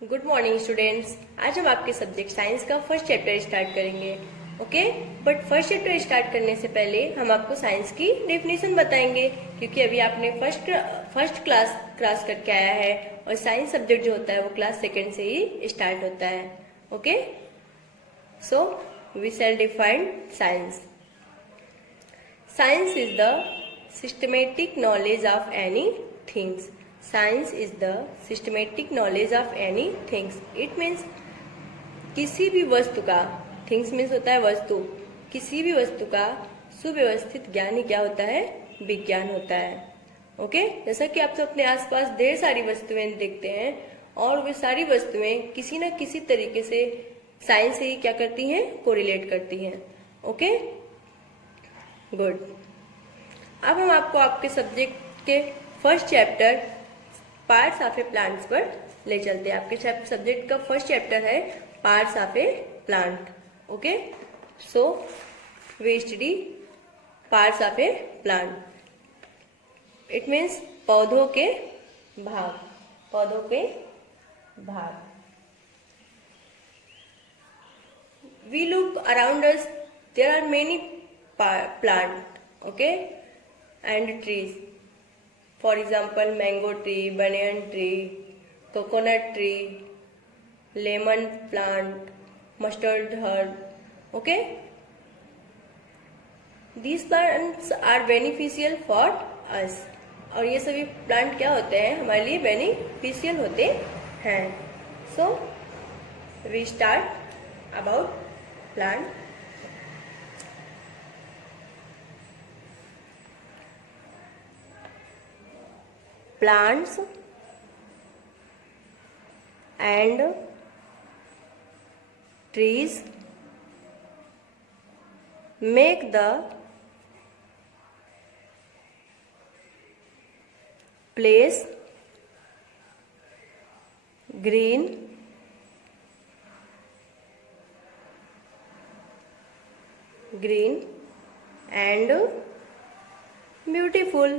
Good morning students. आज हम आपके सब्जेक्ट साइंस का फर्स्ट चैप्टर स्टार्ट करेंगे। Okay, but first chapter start करने से पहले हम आपको साइंस की डेफिनेशन बताएंगे, क्योंकि अभी आपने फर्स्ट क्लास करके आया है और साइंस सब्जेक्ट जो होता है वो क्लास सेकेंड से ही स्टार्ट होता है। Okay, so we shall define science. Science is the systematic knowledge of any things. Science is the systematic knowledge of any things. It means किसी भी वस्तु का, थिंग्स मीन्स होता है वस्तु, किसी भी वस्तु का सुव्यवस्थित ज्ञान ही क्या होता है? विज्ञान होता है। ओके, जैसा कि आप तो अपने आसपास ढेर सारी वस्तुएं देखते हैं और वे सारी वस्तुएं किसी न किसी तरीके से साइंस से ही क्या करती हैं? कोरिलेट करती हैं। Okay, good. अब हम आपको आपके सब्जेक्ट के first chapter parts of a plants पर ले चलते हैं। आपके सब्जेक्ट का फर्स्ट चैप्टर है parts of a plant. Okay, so we study parts of a plant. It means पौधों के भाग, पौधों के भाग। We look around us, there are many plant, okay, and trees. For example, mango tree, banyan tree, coconut tree, lemon plant, mustard herb. Okay, these plants are beneficial for us. और ये सभी plant क्या होते हैं? हमारे लिए beneficial होते हैं। So we start about plant. Plants and trees make the place green, and beautiful।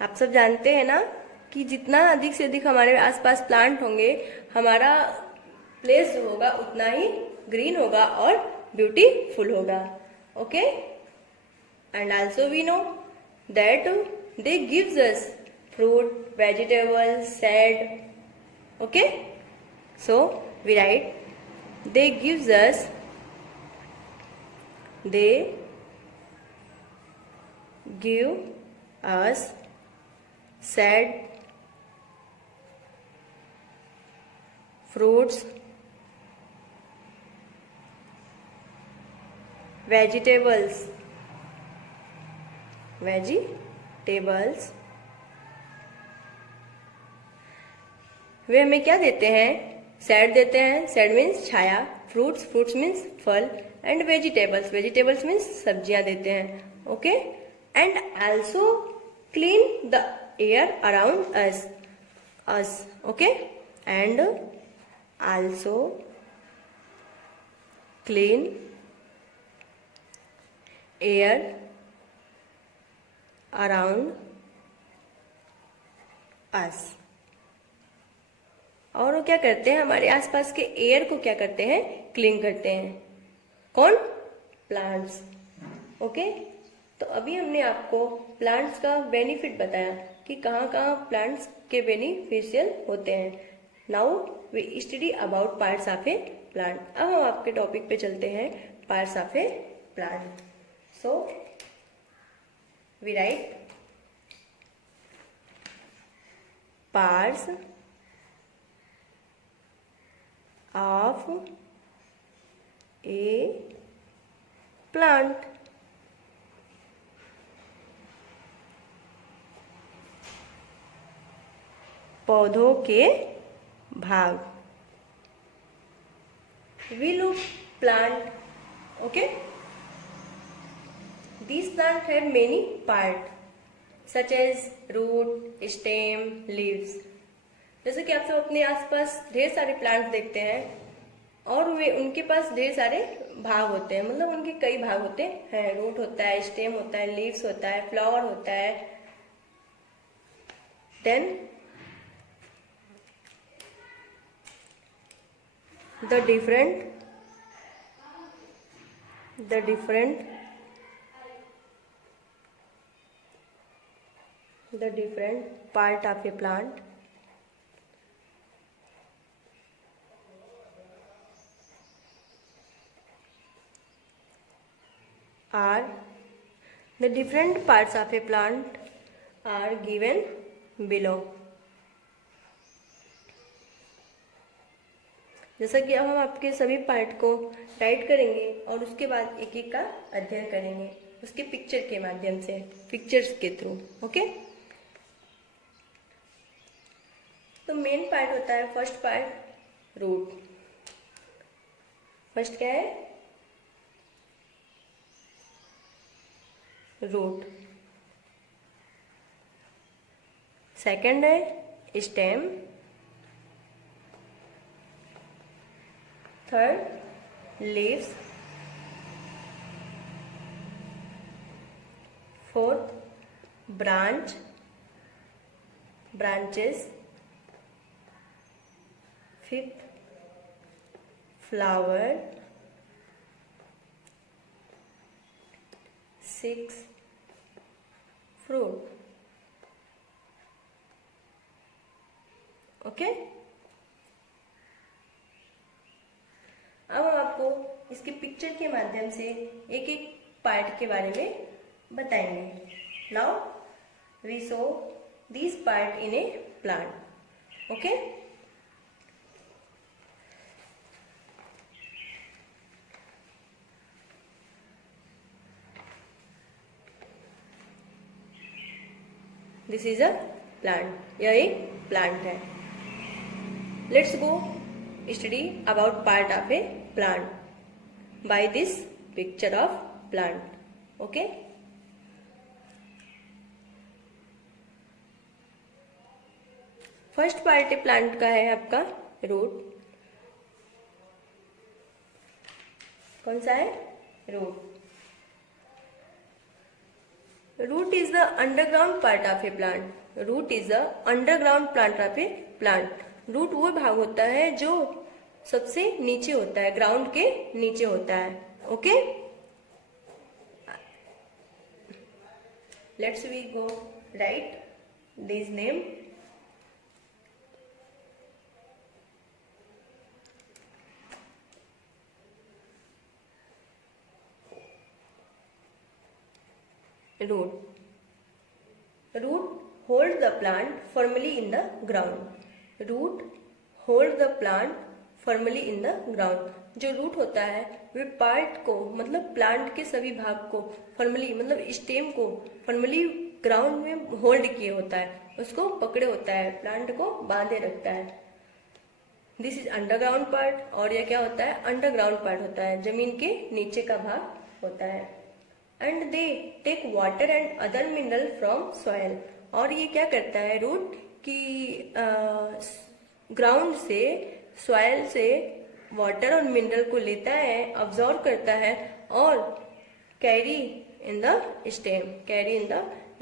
आप सब जानते हैं ना कि जितना अधिक से अधिक हमारे आसपास प्लांट होंगे, हमारा प्लेस जो होगा उतना ही ग्रीन होगा और ब्यूटीफुल होगा। Okay, and also we know that they gives us fruit, vegetable, shade. Okay, so we write they gives us, they give us seed, fruits, vegetables, वे हमें क्या देते हैं? सेड देते हैं, सेड मीन्स छाया, फ्रूट्स मीन्स फल, एंड वेजिटेबल्स मीन्स सब्जियां देते हैं। Okay, and also clean the air around us, okay, and also clean air around us। और वो क्या करते हैं? हमारे आसपास के एयर को क्या करते हैं? क्लीन करते हैं। कौन? प्लांट्स। ओके, तो अभी हमने आपको प्लांट्स का बेनिफिट बताया कि कहाँ कहाँ प्लांट्स के बेनिफिशियल होते हैं। Now we study about parts of a plant. अब हम आपके टॉपिक पे चलते हैं, parts of a plant. So we write parts of a plant. पौधों के भाग। We look plant, okay? These plants have many parts, such as root, stem, leaves. जैसे कि आप सब अपने आसपास ढेर सारे प्लांट देखते हैं और वे उनके पास ढेर सारे भाग होते हैं, मतलब उनके कई भाग होते हैं। रूट होता है, स्टेम होता है, लीव्स होता है, फ्लावर होता है, then the different part of a plant are the different parts of a plant are given below. जैसा कि अब हम आपके सभी पार्ट को राइट करेंगे और उसके बाद एक एक का अध्ययन करेंगे उसके पिक्चर के माध्यम से, पिक्चर्स के थ्रू. ओके, तो मेन पार्ट होता है फर्स्ट पार्ट रूट. फर्स्ट क्या है? रूट. सेकंड है stem. Third leaves. Fourth branches. Fifth flower. Six fruit. Okay, अब हम आपको इसके पिक्चर के माध्यम से एक एक पार्ट के बारे में बताएंगे. Now we show this part in a plant. Okay, this is a plant. यह एक प्लांट है. Let's go study about part of a plant by this picture of plant. Okay, first part a plant का है आपका root. कौन सा है? Root. Root is the underground part of a plant. Root is the underground plant of a plant. Root वो भाग होता है जो सबसे नीचे होता है, ग्राउंड के नीचे होता है. Okay, let's we go write this name. Root. Root hold the plant firmly in the ground. Root hold the plant firmly in the ground. जो रूट होता है वे पार्ट को मतलब प्लांट के सभी भाग को फर्मली मतलब स्टेम को फर्मली ग्राउंड में होल्ड किए होता है, उसको पकड़े होता है, प्लांट को बांधे रखता है. This is underground part. और यह क्या होता है? अंडरग्राउंड पार्ट होता है, जमीन के नीचे का भाग होता है. And they take water and other mineral from soil. और ये क्या करता है रूट कि ग्राउंड से, सॉयल से वाटर और मिनरल को लेता है, अब्जॉर्व करता है और कैरी इन द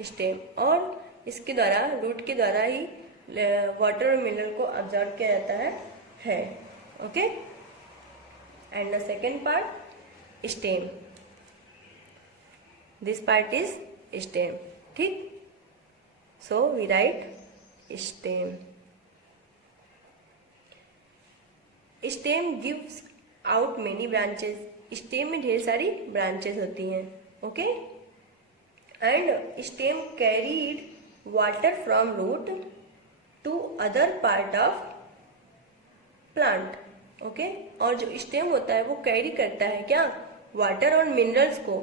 स्टेम. और इसके द्वारा, रूट के द्वारा ही वाटर और मिनरल को अब्जॉर्व किया जाता है. Okay, and the second part stem. This part is stem. ठीक, so we write stem. Stem gives out many branches. Stem में ढेर सारी ब्रांचेस होती हैं. Okay, and stem carried water from root to other part of plant. Okay, और जो stem होता है वो कैरी करता है क्या? वाटर और मिनरल्स को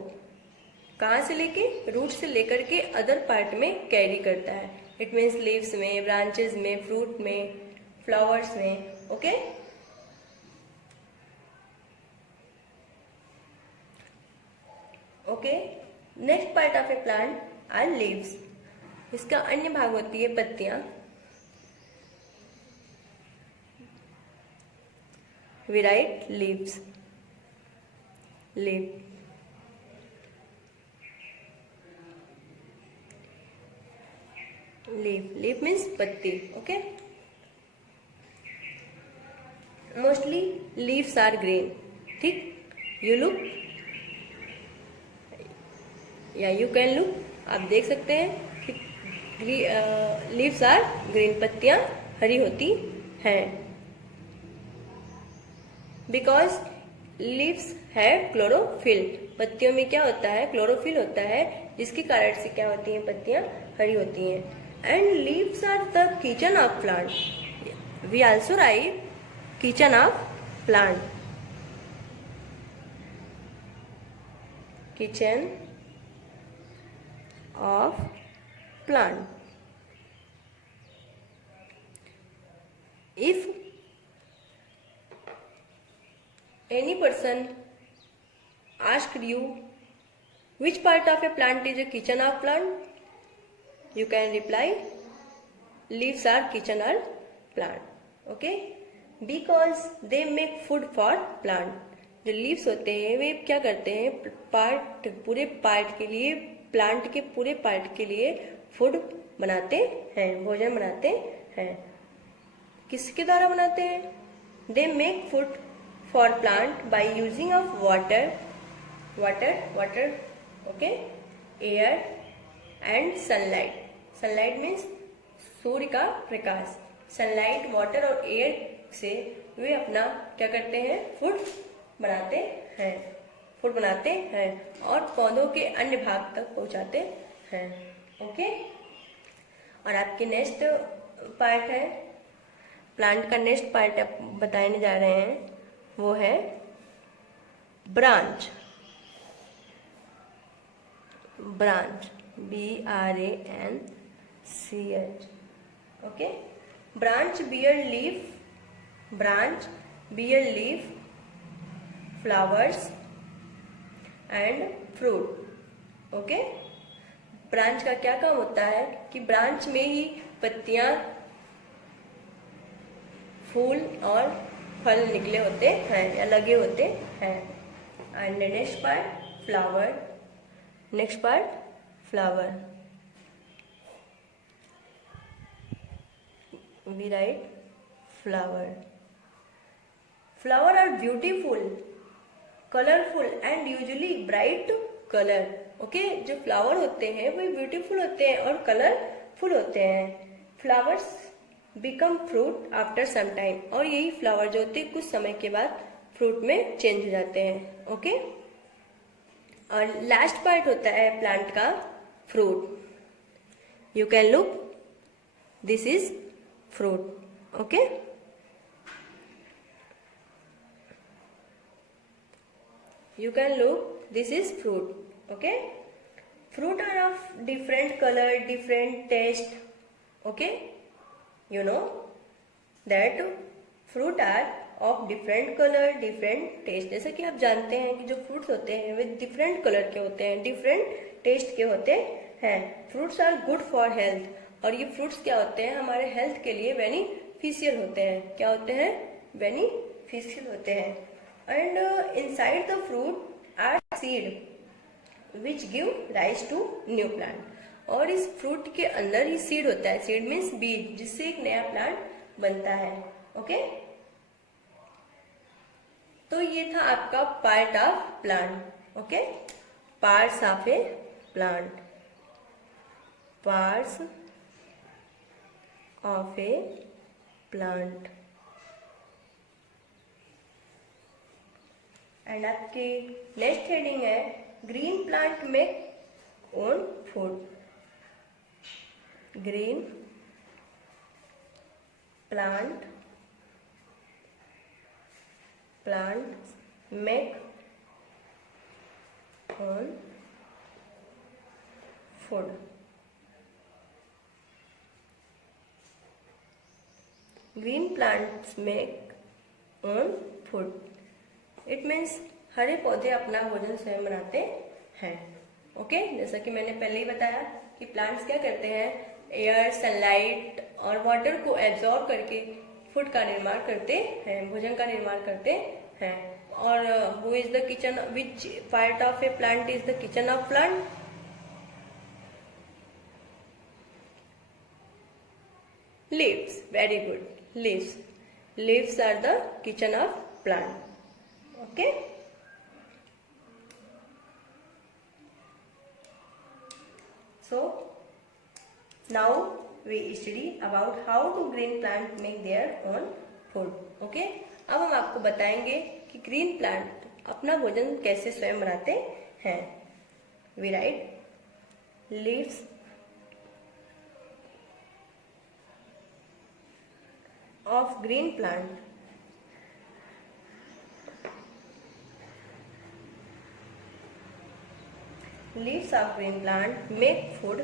कहाँ से लेके? रूट से लेकर के अदर पार्ट में कैरी करता है. इट मीन्स लीव्स में, ब्रांचेस में, फ्रूट में, फ्लावर्स में. Okay, okay, next part of a plant are leaves. इसका अन्य भाग होती है पत्तियां. We write leaves. Leave. Leaf. Leaf means पत्ती. Okay, mostly leaves are green, ठीक, यू लुक या यू कैन लुक, आप देख सकते हैं कि लीव्स आर ग्रीन, पत्तियां हरी होती हैं। बिकॉज लीव्स हैव क्लोरोफिल, पत्तियों में क्या होता है, क्लोरोफिल होता है, जिसके कारण से क्या होती हैं, पत्तियां हरी होती हैं। And leaves are the kitchen of plant, we also write kitchen of plant, kitchen of plant. If any person asked you which part of a plant is a kitchen of plant, you can reply leaves are kitchen or plant. Okay, because they make food for plant. जो leaves होते हैं वे क्या करते हैं, part, पूरे part के लिए, plant के पूरे पार्ट के लिए फूड बनाते हैं, भोजन बनाते हैं। किसके द्वारा बनाते हैं, they make food for plant by using of water, water okay, air and sunlight. Sunlight means सूर्य का प्रकाश, सनलाइट, वाटर और एयर से वे अपना क्या करते हैं, फूड बनाते हैं, फूड बनाते हैं और पौधों के अन्य भाग तक पहुंचाते हैं। ओके, और आपके नेक्स्ट पार्ट है, प्लांट का नेक्स्ट पार्ट आप बताने जा रहे हैं, वो है branch. Branch, BRANCH, okay. Branch bear leaf, branch bear leaf, flowers and fruit. Okay, branch का क्या काम होता है कि ब्रांच में ही पत्तियां, फूल और फल निकले होते हैं या लगे होते हैं। And next part flower, next part flower, we write flower. Flower are beautiful, colourful and usually bright colour. Okay, जो फ्लावर होते हैं वो ब्यूटीफुल होते हैं और कलरफुल होते हैं। Flowers become fruit after some time, और यही फ्लावर जो होते हैं कुछ समय के बाद फ्रूट में चेंज हो जाते हैं। ओके, और लास्ट पार्ट होता है प्लांट का fruit. You can look, this is fruit. Okay, you can look, this is fruit. Okay, fruit are of different color, different taste. Okay, you know that fruit are of different color, different taste. जैसे कि आप जानते हैं कि जो fruits होते हैं वे different colour के होते हैं, डिफरेंट टेस्ट के होते हैं। Fruits are good for health, और ये फ्रूट्स क्या होते हैं, हमारे हेल्थ के लिए बेनिफिशियल होते हैं। क्या होते हैं, बेनिफिशियल होते हैं। And inside the fruit are seed which give rise to new plant. और इस फ्रूट के अंदर ही सीड होता है, सीड मीन्स बीज, जिससे एक नया प्लांट बनता है। ओके, तो ये था आपका part of plant. Okay, parts of a plant, parts of a plant. And आपकी नेक्स्ट हेडिंग है green plant make own food. Green plant make own food. Green plants make own food, it means हरे पौधे अपना भोजन स्वयं बनाते हैं। Okay, जैसा कि मैंने पहले ही बताया कि प्लांट्स क्या करते हैं, एयर, सनलाइट और वाटर को एब्जॉर्ब करके फूड का निर्माण करते हैं, भोजन का निर्माण करते हैं। और who is the kitchen, which part of a plant is the kitchen of plant? Leaves, very good, leaves. Leaves are the kitchen of plant. Okay. So now we study about how to green plant make their own food. Okay. अब हम आपको बताएंगे कि green plant अपना भोजन कैसे स्वयं बनाते हैं. We write leaves of green plant leaves of green plant make food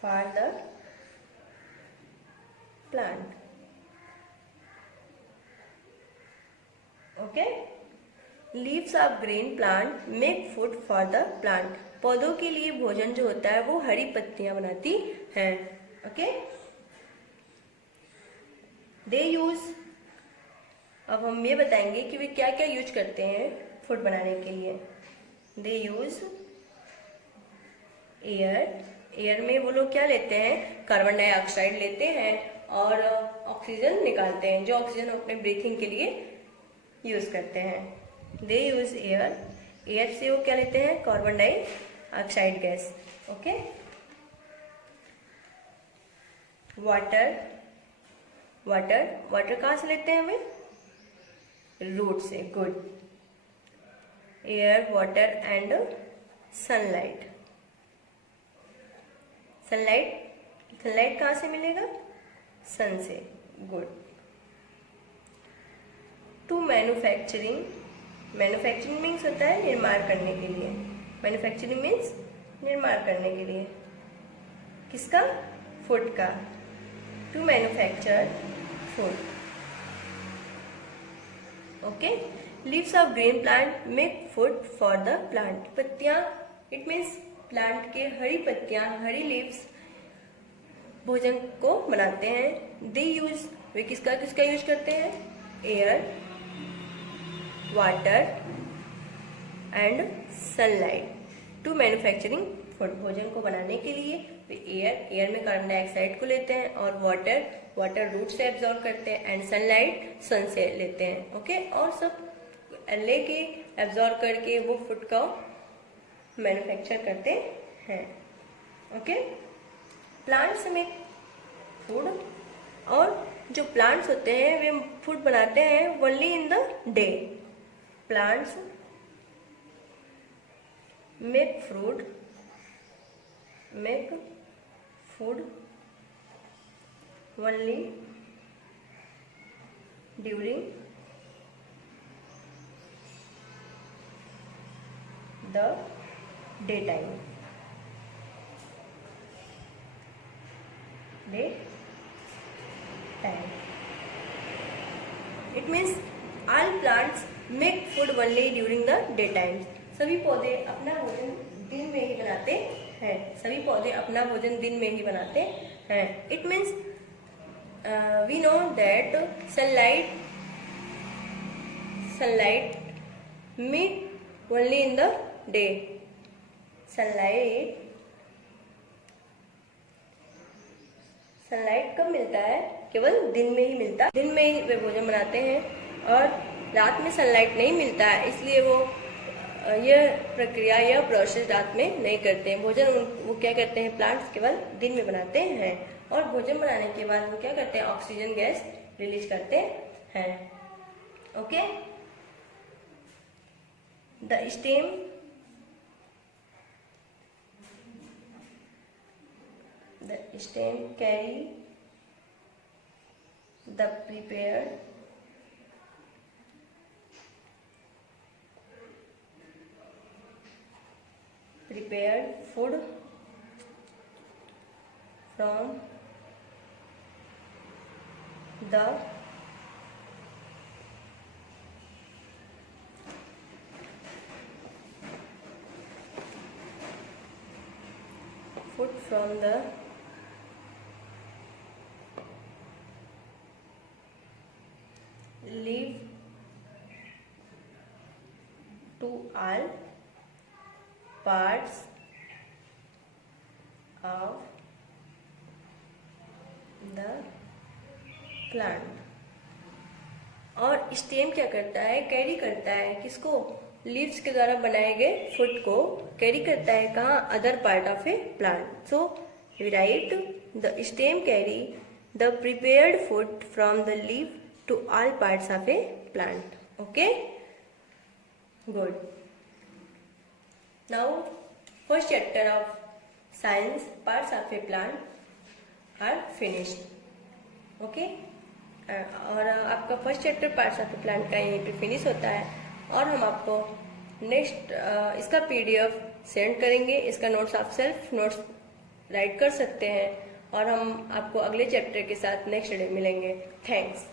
for the plant. Okay. Leaves of green plant make food for the plant. पौधों के लिए भोजन जो होता है वो हरी पत्तियां बनाती हैं. ओके. दे यूज, अब हम ये बताएंगे कि वे क्या क्या यूज करते हैं फूड बनाने के लिए. दे यूज एयर में वो लोग क्या लेते हैं, कार्बन डाइऑक्साइड लेते हैं और ऑक्सीजन निकालते हैं, जो ऑक्सीजन अपने ब्रीथिंग के लिए यूज करते हैं. दे यूज एयर से वो क्या लेते हैं, carbon dioxide gas. Okay. Water कहाँ से लेते हैं हमें, रूट से. Good. Air, water and sunlight. Sunlight कहाँ से मिलेगा, सन से. गुड. टू मैन्युफैक्चरिंग मीन्स होता है निर्माण करने के लिए. मैन्युफैक्चरिंग मीन्स निर्माण करने के लिए. किसका, फूड का. To manufacture food. Okay. Leaves of green plant make food for the plant. पत्तियां, इट मीन्स प्लांट के हरी पत्तियां, हरी लीव्स भोजन को बनाते हैं. दे यूज, वे किसका यूज करते हैं, air, water and sunlight to manufacturing food. भोजन को बनाने के लिए वे एयर में कार्बन डाइऑक्साइड को लेते हैं और वाटर रूट से एब्जॉर्ब करते हैं एंड सनलाइट सन से लेते हैं. ओके. और सब लेके एब्जॉर्ब करके वो फूड का मैन्युफैक्चर करते हैं. ओके. प्लांट्स में फूड, और जो प्लांट्स होते हैं वे फूड बनाते हैं only in the day. Plants make food only during the day time. It means all plants make food only during the day times. सभी पौधे अपना भोजन दिन में ही बनाते हैं. It means we know that sunlight meet only in the day. Sunlight कब मिलता है, केवल दिन में ही मिलता है. दिन में ही वे भोजन बनाते हैं और रात में सनलाइट नहीं मिलता है, इसलिए वो यह प्रक्रिया, यह प्रोसेस रात में नहीं करते हैं. भोजन वो क्या करते हैं, प्लांट्स केवल दिन में बनाते हैं और भोजन बनाने के बाद वो क्या करते हैं, ऑक्सीजन गैस रिलीज करते हैं. Okay. The stem carry the prepared food from the leaf to all parts of the plant। और स्टेम क्या करता है, कैरी करता है किसको, लीव्स के द्वारा बनाए गए फूड को कैरी करता है कहाँ, other part of a plant. So we write the stem carry the prepared food from the leaf to all parts of a plant. Okay, good. Now first chapter of science parts of a plant are finished. Okay, और आपका first chapter parts of a plant का यहीं पे finish होता है, और हम आपको नेक्स्ट इसका PDF सेंड करेंगे। इसका नोट्स आप सेल्फ नोट्स राइट कर सकते हैं, और हम आपको अगले चैप्टर के साथ नेक्स्ट डे मिलेंगे। थैंक्स।